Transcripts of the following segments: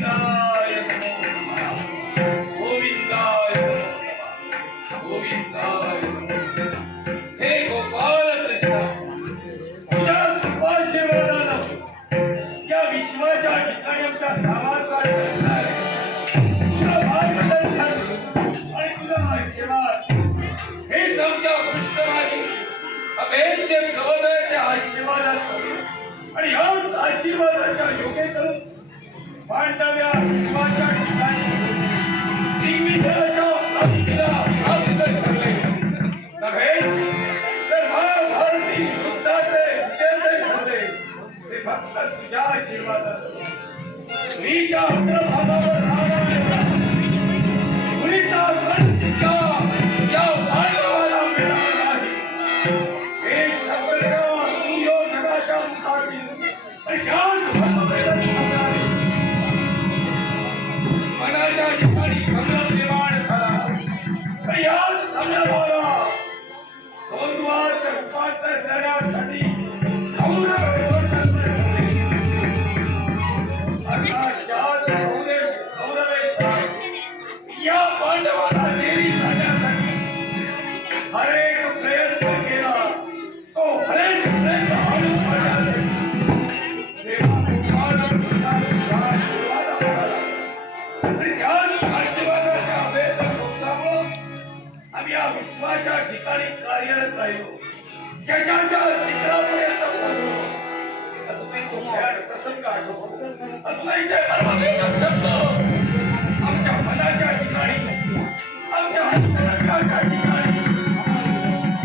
गोविंदाय नमो नमः गोविंदाय नमो नमः गोविंदाय नमो नमः हे गोपाल कृष्ण तुझ्या कृपा सेवादानं या विश्वाच्या ठिकाणी आमच्या नावाचा ठरणार तुझा मार्गदर्शन आणि तुझा आशीर्वाद हेच आमच्या पृष्ठभागी अभेद्य कवचाच्या आशीर्वादाचं आणि याच आशीर्वादाच्या योगे करून पांडव्या विश्वाच्या ठिकाणी दिग्विजयाच्या प्राप्तीला प्राप्त ठरले नव्हे तर महाभारती युद्धाचे विजेते झाले ते फक्त तुझ्या आशीर्वादाचं स्त्रीच्या अग्रभागावर राहणाऱ्या मुलीचा कंठिका या पांडवाला मिळाला नाही हे सगळं सुयोधनाच्या मुखातील आणि याच भगवेला मनाच्या ठिकाणी संग्राम निर्माण झाला आणि याच संग्रामाला द्वंद्वाचं रूपांतर करण्यासाठी या पांडवाला देवी जाण्यासाठी हरेक प्रयत्न केला तो हरेक प्रयत्न हाणून पाडण्यासाठी आम्ही या विश्वाच्या ठिकाणी कार्यरत राहिलो त्याच्या चित्रापर्यंत पोहोचलो अजूनही तो भयानक प्रसंग आठवतो अजूनही ते मर्मवेदक शब्द आमच्या मनाच्या ठिकाणी आमच्या अंतरंगाच्या ठिकाणी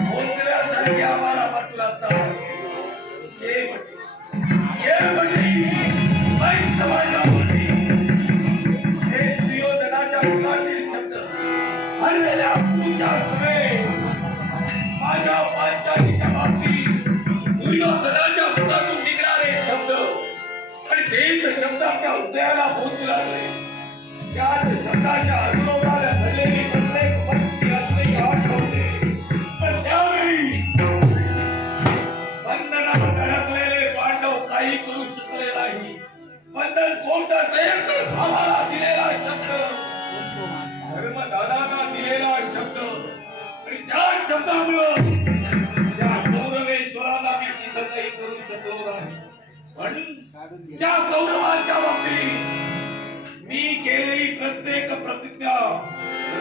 पोहोचल्यासारखे आम्हाला वाटलं असतं ये म्हटली ऐक समाजा म्हटली हे दुर्योधनाच्या मुखातील शब्द हरलेल्या पूजा समेत माझ्या पांचालीच्या बाबतीत दुर्योधनाच्या मुखातून निघणारे शब्द आणि तेच शब्द आपल्या हृदयाला पोहोचू लागले त्याच शब्दाच्या अनुरोधाला घडलेली प्रत्येक व्यक्ती असलेली आठवते पण त्यावेळी बंधनात अडकलेले पांडव काही करू शकले नाही बंधन कोणतं असेल तर भावाला दिलेला शब्द धर्मदादांना दिलेला शब्द आणि त्या शब्दामुळं त्या कौरवेश्वराला मी तिथं काही करू शकलो नाही पण त्या कौरवांच्या बाबतीत मी केलेली प्रत्येक प्रतिज्ञा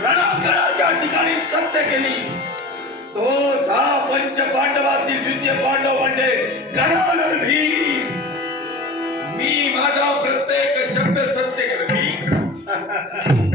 रणांगणाच्या ठिकाणी सत्य केली तो दहा पंच पांडवातील द्वितीय पांडव म्हणजे गणाधर भीम मी माझा प्रत्येक शब्द सत्य केला